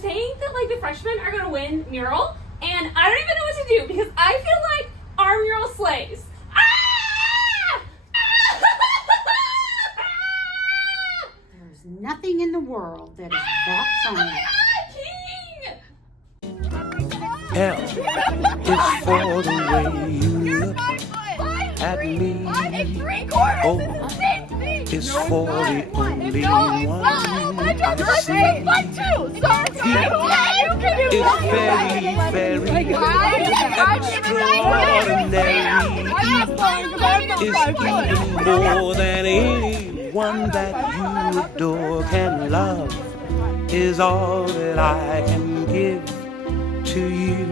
saying that like the freshmen are gonna win mural, and I don't even know what to do because I feel like our mural slays. Ah! There's nothing in the world that is that funny. L is for the way you look at me. O is for the only one I see. P is very, very extraordinary. E is even more than anyone that you adore can love. Is all that I can give to you.